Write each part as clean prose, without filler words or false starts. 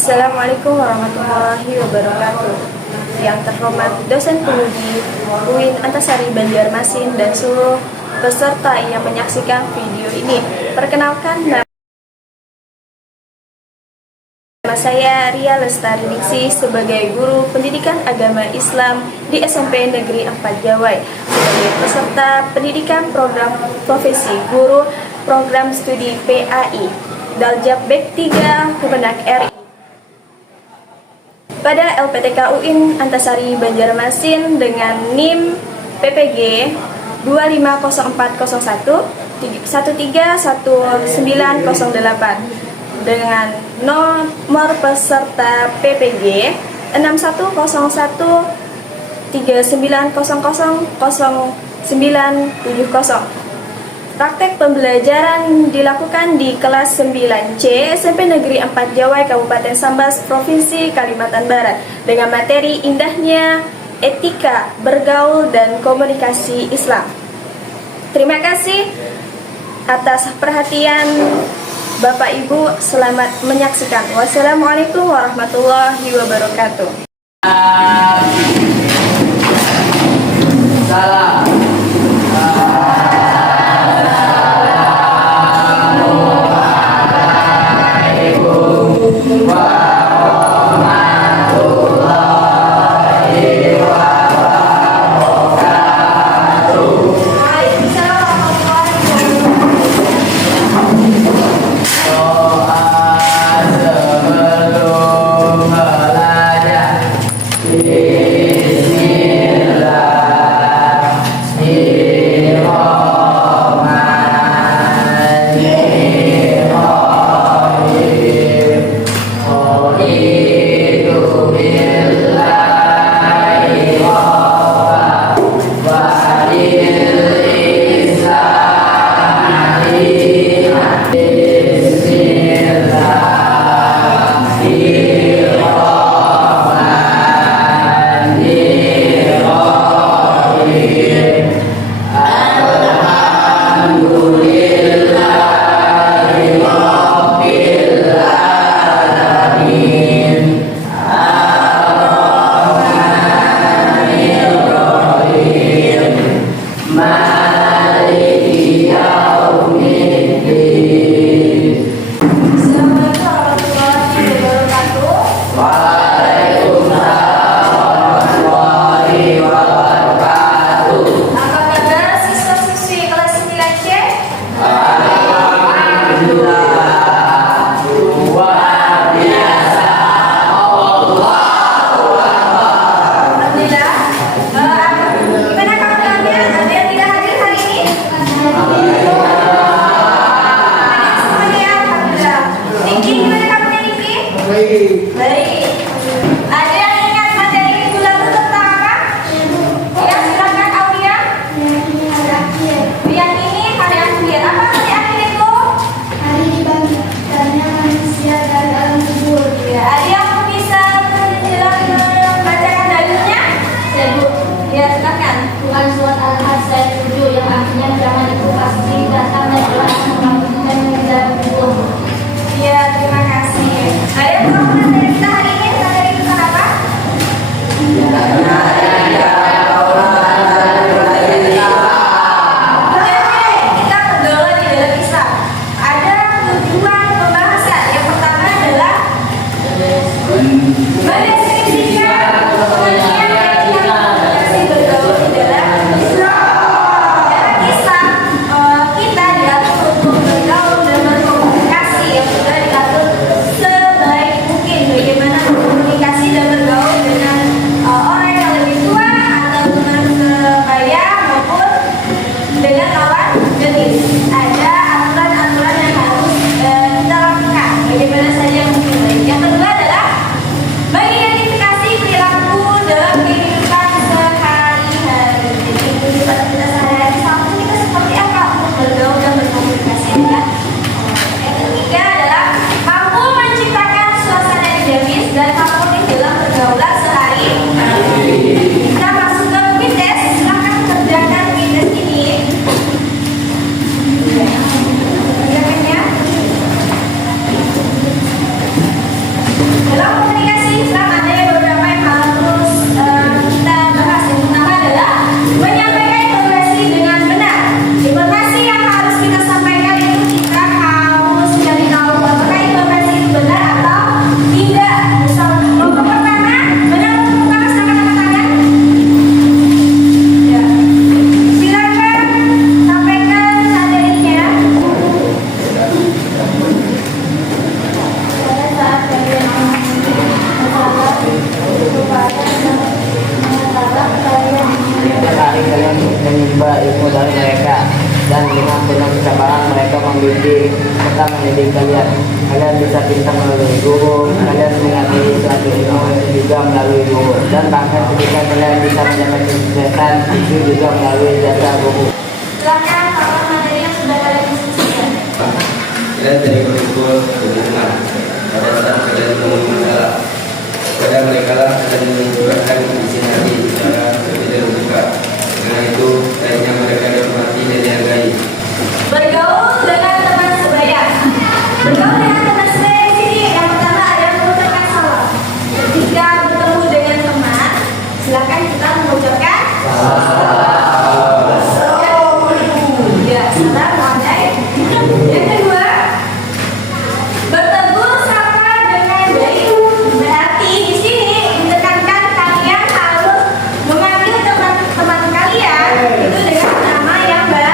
Assalamualaikum warahmatullahi wabarakatuh. Yang terhormat dosen pemudi UIN Antasari Banjarmasin dan seluruh peserta yang menyaksikan video ini. Perkenalkan, nama saya Ria Lestari Ningsih sebagai guru pendidikan agama Islam di SMP Negeri 4 Jawai, sebagai peserta pendidikan program profesi guru program studi PAI Daljab Bek 3 Kemenak RI. Pada LPTK UIN Antasari Banjarmasin dengan NIM PPG 250401 131908 dengan nomor peserta PPG 610139000970. Praktek pembelajaran dilakukan di kelas 9C SMP Negeri 4 Jawai Kabupaten Sambas Provinsi Kalimantan Barat dengan materi indahnya etika bergaul dan komunikasi Islam. Terima kasih atas perhatian Bapak Ibu, selamat menyaksikan. Wassalamualaikum warahmatullahi wabarakatuh. Salam. Yeah. serta mendidik kalian. Kalian bisa pintar melalui guru, kalian mengambil suatu ilmu juga melalui guru, dan bahkan ketika kalian bisa mendapat kesuksesan itu juga melalui jasa guru. Silakan apa materi yang sudah kalian diskusikan. Kalian jadi berkumpul hubungan pada saat kalian menemukan masalah. Kepada mereka lah kalian menyebabkan isi hati secara berbeda terbuka. Karena itu baiknya mereka dihormati dan dihargai. Bergaul dengan teman sebaya. Bergaul dengan teman sebaya di sini yang pertama adalah mengucapkan salam. Ketika bertemu dengan teman, silakan kita mengucapkan ya, salam pandai. Yang kedua, bertegur sapa dengan baik. Berarti di sini ditekankan kalian harus memanggil teman-teman kalian itu dengan nama yang baik.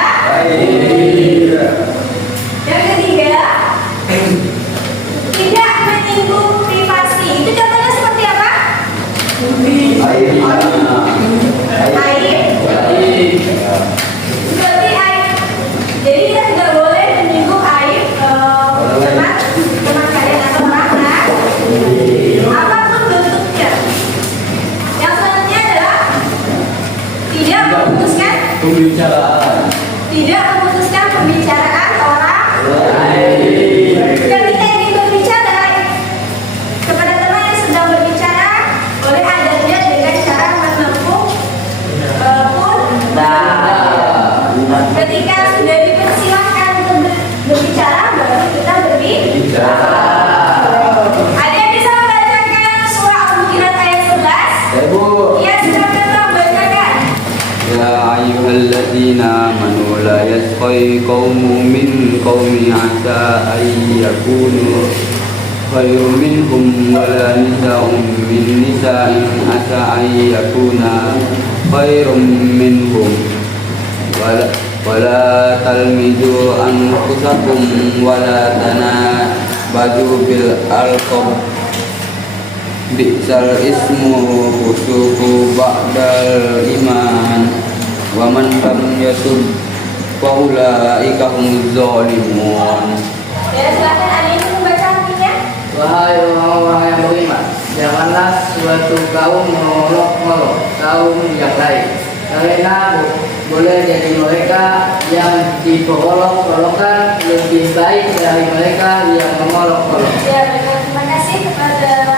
Yang ketiga, tidak menyinggung privasi. Itu contohnya seperti apa? Aib. Seperti aib. Jadi kita tidak boleh menyinggung aib teman kalian atau orang lain, apapun bentuknya. Yang selanjutnya adalah tidak memutuskan pembicaraan orang. Ketika ingin berbicara kepada teman yang sedang berbicara, boleh adanya dengan cara menempuh pun. Ketika sudah dipersilahkan untuk berbicara, baru kita berbicara. Ada yang bisa membacakan surah Al-Hujurat ayat 11? Ya, silakan membacakan. Ya ayyuhalladzina amanu la yasqai qaumun min qaumin asa ay yakunu khairum minhum wa la nisa'un min nisa'in asa ay yakuna khairum minhum wa la talmizu anfusakum wa la tanabadu bil alqab bi'sal ismu fusuqu ba'dal iman wa man lam yatub fa ulaika humuz zalimun. Ya, silakan ada yang membaca artinya. Wahai orang-orang yang beriman, janganlah suatu kaum mengolok-olok kaum yang lain, karena boleh jadi mereka yang diperolok-olokkan lebih baik dari mereka yang mengolok-olok. Ya, terima kasih kepada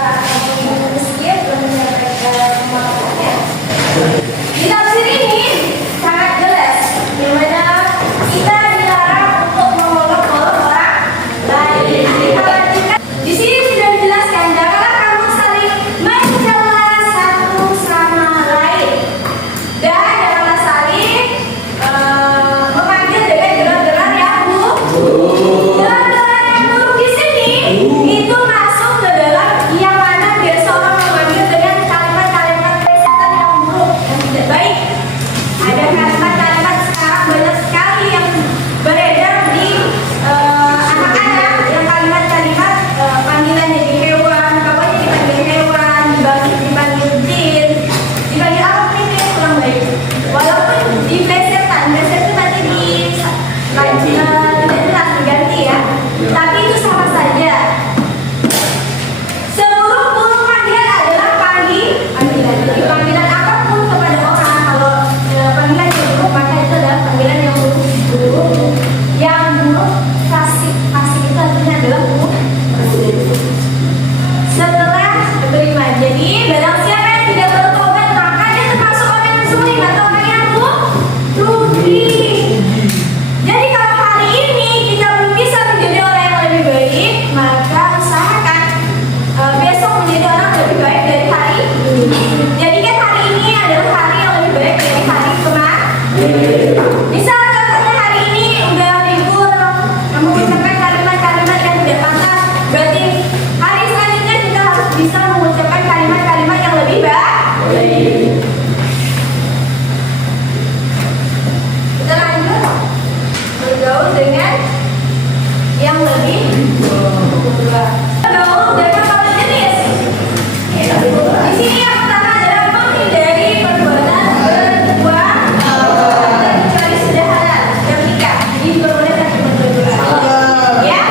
Ibu Mesir yang menyampaikan pemaparannya. Di tafsir ini sangat jelas di mana kita dilarang untuk mengolok-olok orang lain. Di sini sudah dijelaskan, janganlah kamu saling mencela satu sama lain dan janganlah saling memanggil dengan gelar-gelar yang buruk. Gelar-gelar yang buruk di sini itu masuk ke dalam yang mana biasa orang memanggil dengan kalimat-kalimat setan yang buruk, yang tidak baik. Ada kalimat-kalimat sekarang banyak sekali yang beredar di anak-anak, yang kalimat-kalimat panggilan jadi hewan, bapaknya dipanggil hewan, dipanggil jin, dipanggil apa ini yang kurang baik. Walaupun diplesetkan, pleset itu nanti tidak jelas diganti ya, tapi itu sama saja. Seburuk-buruk panggilan adalah panggilan. Jadi panggilan apapun kepada orang, kalau panggilan yang buruk maka itu adalah panggilan yang buruk. Yang buruk fasik itu artinya adalah buruk. Setelah beriman, jadi barang siapa yang tidak bertobat maka dia termasuk orang yang sulit atau orang yang rugi. Jadi kalau hari ini kita belum bisa menjadi orang yang lebih baik, maka usahakan besok menjadi orang yang lebih baik dari hari ini. Jadi kan hari ini adalah hari yang lebih baik dari hari kemarin. Misal contohnya hari ini udah libur, mengucapkan kalimat-kalimat yang tidak pantas, berarti hari selanjutnya kita harus bisa mengucapkan kalimat-kalimat yang lebih baik. Kita lanjut bergaul dengan yang lebih bergaul dengan lawan jenis. Di sini yang pertama adalah menghindari perbuatan berbuat kecuali sudah halal dan nikah. Jadi diperbolehkan untuk berdua. Ya.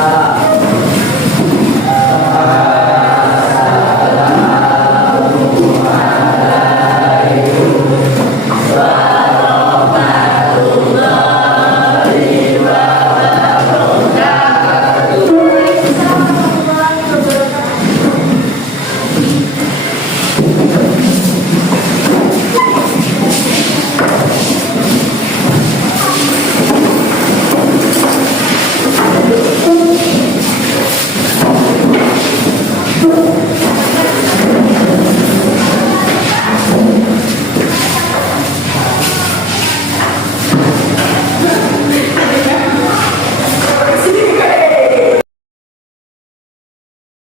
usaha